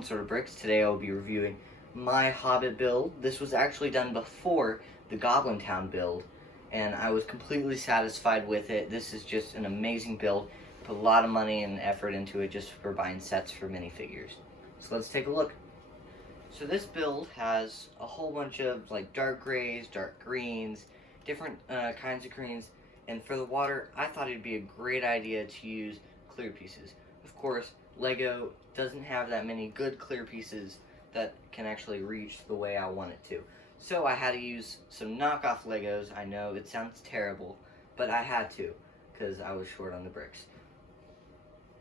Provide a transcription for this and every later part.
Unsorted Bricks. Today I will be reviewing my Hobbit build. This was actually done before the Goblin Town build, and I was completely satisfied with it. This is just an amazing build. Put a lot of money and effort into it just for buying sets for minifigures. So let's take a look. So this build has a whole bunch of like dark grays, dark greens, different kinds of greens, and for the water, I thought it'd be a great idea to use clear pieces. Of course, Lego doesn't have that many good clear pieces that can actually reach the way I want it to. So I had to use some knockoff Legos. I know it sounds terrible, but I had to because I was short on the bricks.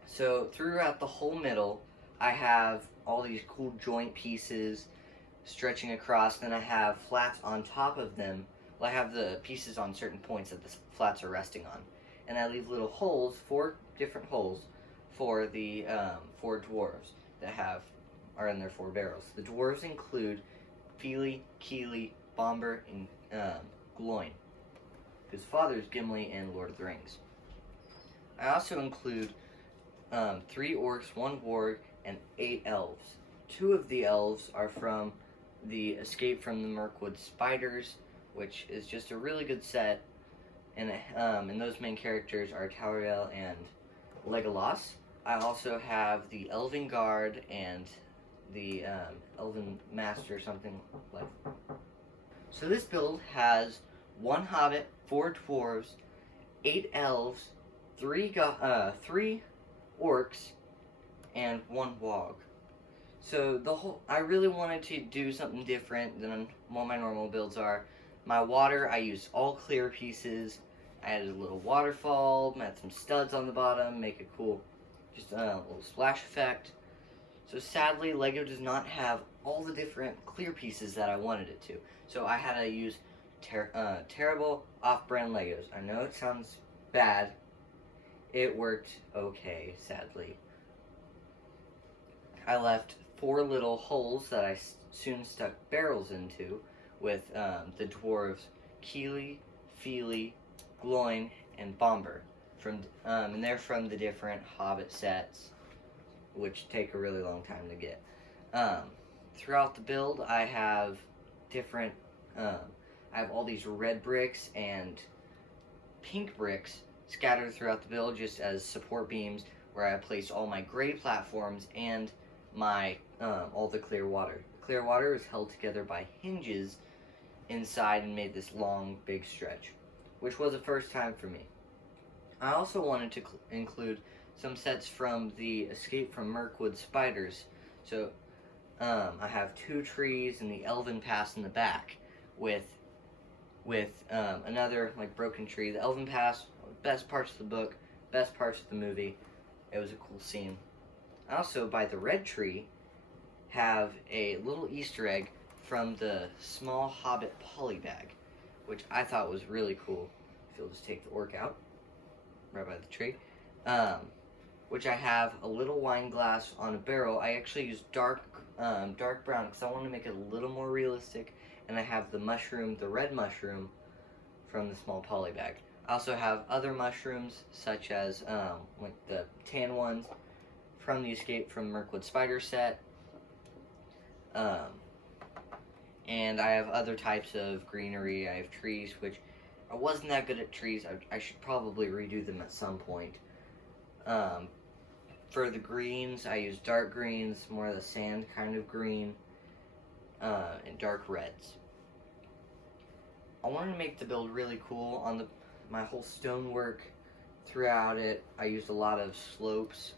So throughout the whole middle, I have all these cool joint pieces stretching across. Then I have flats on top of them. Well, I have the pieces on certain points that the flats are resting on. And I leave little holes, 4 different holes, for the 4 dwarves that are in their 4 barrels. The dwarves include Fili, Kili, Bomber, and Gloin. His father's Gimli and Lord of the Rings. I also include 3 orcs, 1 warg, and 8 elves. 2 of the elves are from the Escape from the Mirkwood Spiders, which is just a really good set. And those main characters are Tauriel and Legolas. I also have the Elven Guard and the Elven Master or something like that. So this build has 1 Hobbit, 4 Dwarves, 8 Elves, 3 Orcs, and 1 Wog. So I really wanted to do something different than what my normal builds are. My water, I used all clear pieces. I added a little waterfall, had some studs on the bottom, make it cool, just a little splash effect. So sadly, Lego does not have all the different clear pieces that I wanted it to. So I had to use terrible off-brand Legos. I know it sounds bad. It worked okay, sadly. I left 4 little holes that I soon stuck barrels into with the dwarves Kili, Fili, Gloin, and Bomber, and they're from the different Hobbit sets, which take a really long time to get. Throughout the build, I have different. I have all these red bricks and pink bricks scattered throughout the build, just as support beams, where I placed all my gray platforms and my all the clear water. Clear water is held together by hinges inside and made this long, big stretch, which was a first time for me. I also wanted to include some sets from the Escape from Mirkwood Spiders. So I have 2 trees and the Elven Pass in the back with another like broken tree. The Elven Pass, best parts of the book, best parts of the movie. It was a cool scene. I also, by the red tree, have a little Easter egg from the small Hobbit polybag, which I thought was really cool. If you'll just take the orc out, right by the tree. Which I have a little wine glass on a barrel. I actually use dark brown because I want to make it a little more realistic. And I have the red mushroom from the small polybag. I also have other mushrooms such as like the tan ones from the Escape from Mirkwood Spider set. And I have other types of greenery. I have trees, which I wasn't that good at trees. I should probably redo them at some point. For the greens, I use dark greens, more of the sand kind of green, and dark reds. I wanted to make the build really cool. On my whole stonework throughout it, I used a lot of slopes.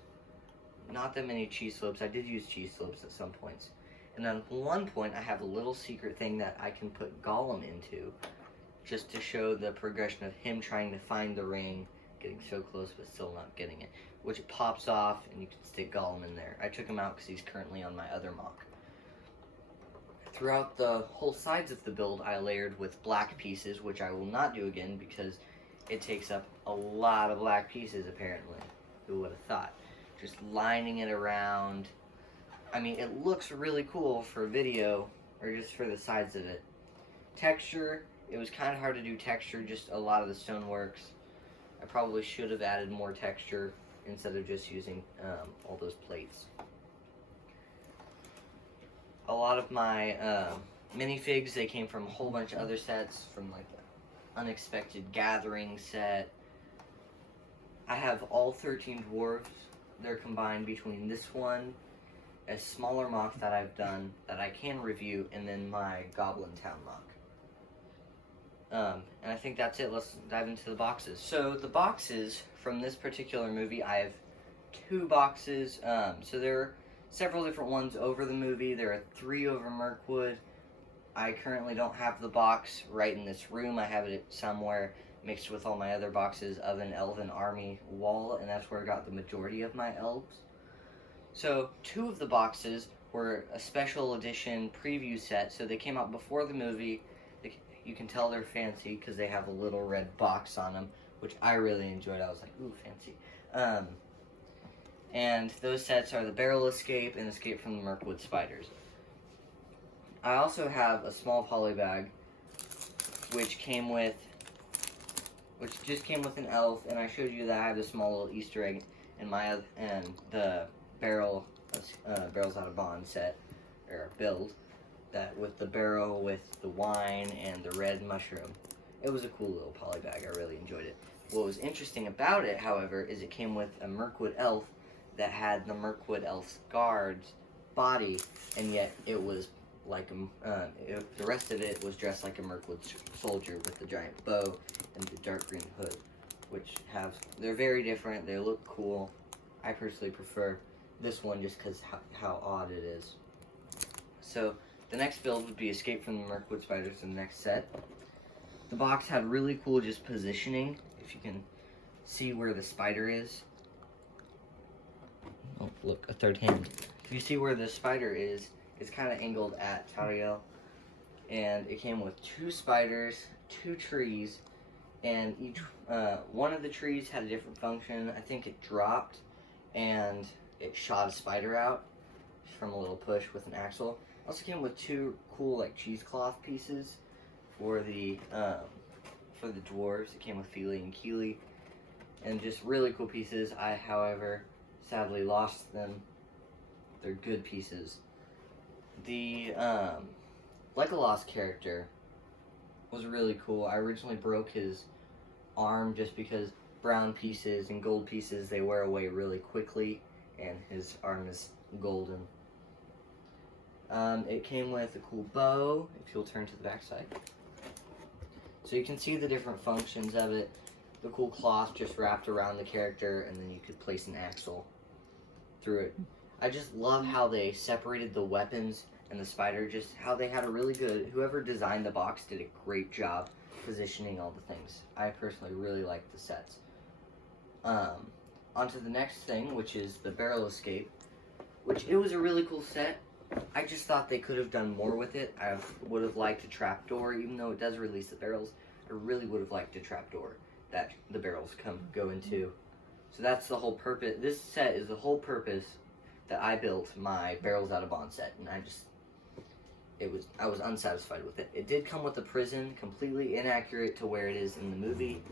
Not that many cheese slopes. I did use cheese slopes at some points. And on one point, I have a little secret thing that I can put Gollum into, just to show the progression of him trying to find the ring, getting so close but still not getting it, which pops off and you can stick Gollum in there. I took him out because he's currently on my other mock. Throughout the whole sides of the build, I layered with black pieces, which I will not do again because it takes up a lot of black pieces apparently. Who would have thought? Just lining it around. I mean, it looks really cool for video, or just for the sides of it. Texture, it was kind of hard to do texture, just a lot of the stoneworks. I probably should have added more texture instead of just using all those plates. a lot of my minifigs, they came from a whole bunch of other sets, from like the Unexpected Gathering set. I have all 13 dwarves. They're combined between this one, a smaller mock that I've done that I can review, and then my Goblin Town mock. And I think that's it. Let's dive into the boxes. So the boxes from this particular movie, I have 2 boxes. So there are several different ones over the movie. There are 3 over Mirkwood. I currently don't have the box right in this room. I have it somewhere mixed with all my other boxes of an elven army wall, and that's where I got the majority of my elves. So 2 of the boxes were a special edition preview set, so they came out before the movie. You can tell they're fancy because they have a little red box on them, which I really enjoyed. I was like, ooh, fancy. And those sets are the Barrel Escape and Escape from the Mirkwood Spiders. I also have a small poly bag, which just came with an elf, and I showed you that I have a small little Easter egg in the Barrels Out of Bond set, or build, that with the barrel with the wine and the red mushroom. It was a cool little poly bag. I really enjoyed it. What was interesting about it, however, is it came with a Mirkwood elf that had the Mirkwood elf's guard's body, and yet it was like the rest of it was dressed like a Mirkwood soldier with the giant bow and the dark green hood, which they're very different. They look cool. I personally prefer this one just because how odd it is. So the next build would be Escape from the Mirkwood Spiders, the next set. The box had really cool just positioning, if you can see where the spider is. Oh, look, a third hand. If you see where the spider is, it's kind of angled at Tariel. And it came with 2 spiders, 2 trees, and each one of the trees had a different function. I think it dropped, and it shot a spider out from a little push with an axle. Also came with 2 cool like cheesecloth pieces for the dwarves. It came with Feely and Keely, and just really cool pieces. I, however, sadly lost them. They're good pieces. The Legolas character was really cool. I originally broke his arm just because brown pieces and gold pieces, they wear away really quickly, and his arm is golden. It came with a cool bow, if you'll turn to the back side. So you can see the different functions of it. The cool cloth just wrapped around the character, and then you could place an axle through it. I just love how they separated the weapons and the spider, just how they had a really good, whoever designed the box did a great job positioning all the things. I personally really like the sets. On to the next thing, which is the Barrel Escape, which it was a really cool set. I just thought they could have done more with it. I would have liked a trapdoor, even though it does release the barrels. I really would have liked a trapdoor that the barrels go into. So that's the whole purpose. This set is the whole purpose that I built my Barrels Out of Bond set, and I was unsatisfied with it. It did come with a prison, completely inaccurate to where it is in the movie.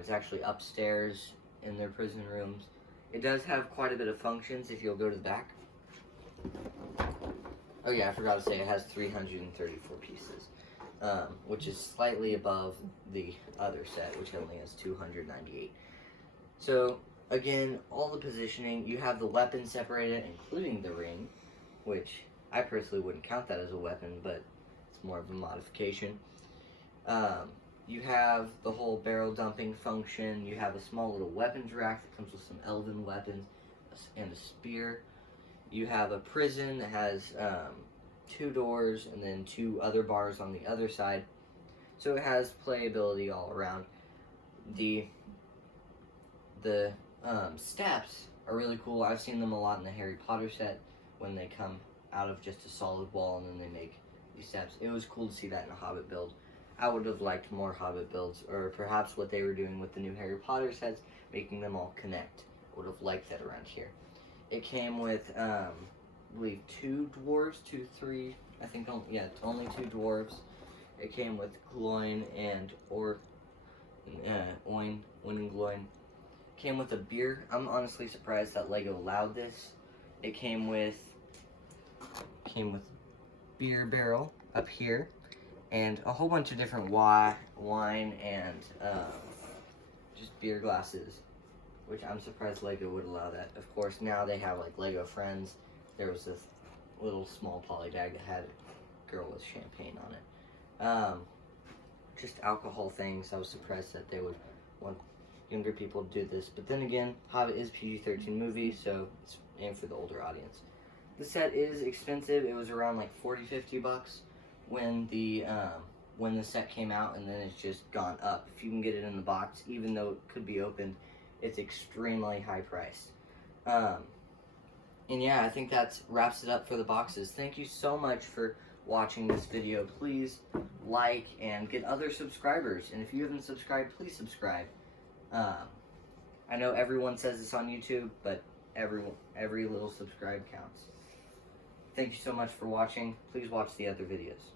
It's actually upstairs in their prison rooms. It does have quite a bit of functions if you'll go to the back. Oh yeah, I forgot to say it has 334 pieces, which is slightly above the other set, which only has 298. So again, all the positioning, you have the weapons separated, including the ring, which I personally wouldn't count that as a weapon, but it's more of a modification. You have the whole barrel dumping function. You have a small little weapons rack that comes with some elven weapons and a spear. You have a prison that has 2 doors and then 2 other bars on the other side. So it has playability all around. The steps are really cool. I've seen them a lot in the Harry Potter set when they come out of just a solid wall and then they make these steps. It was cool to see that in a Hobbit build. I would have liked more Hobbit builds, or perhaps what they were doing with the new Harry Potter sets, making them all connect. I would have liked that around here. It came with, I believe, 2 dwarves, 2, 3, I think, only 2 dwarves. It came with Gloin and Oin and Gloin. Came with a beer. I'm honestly surprised that LEGO allowed this. It came with beer barrel up here, and a whole bunch of different wine and just beer glasses, which I'm surprised Lego would allow that. Of course, now they have like Lego Friends. There was this little small poly bag that had a girl with champagne on it. Just alcohol things. I was surprised that they would want younger people to do this. But then again, Hobbit is PG-13 movie, so it's aimed for the older audience. The set is expensive. It was around like $40-50 when the set came out, and then it's just gone up. If you can get it in the box, even though it could be opened, it's extremely high priced. And yeah, I think that wraps it up for the boxes. Thank you so much for watching this video. Please like and get other subscribers. And if you haven't subscribed, please subscribe. I know everyone says this on YouTube, but every little subscribe counts. Thank you so much for watching. Please watch the other videos.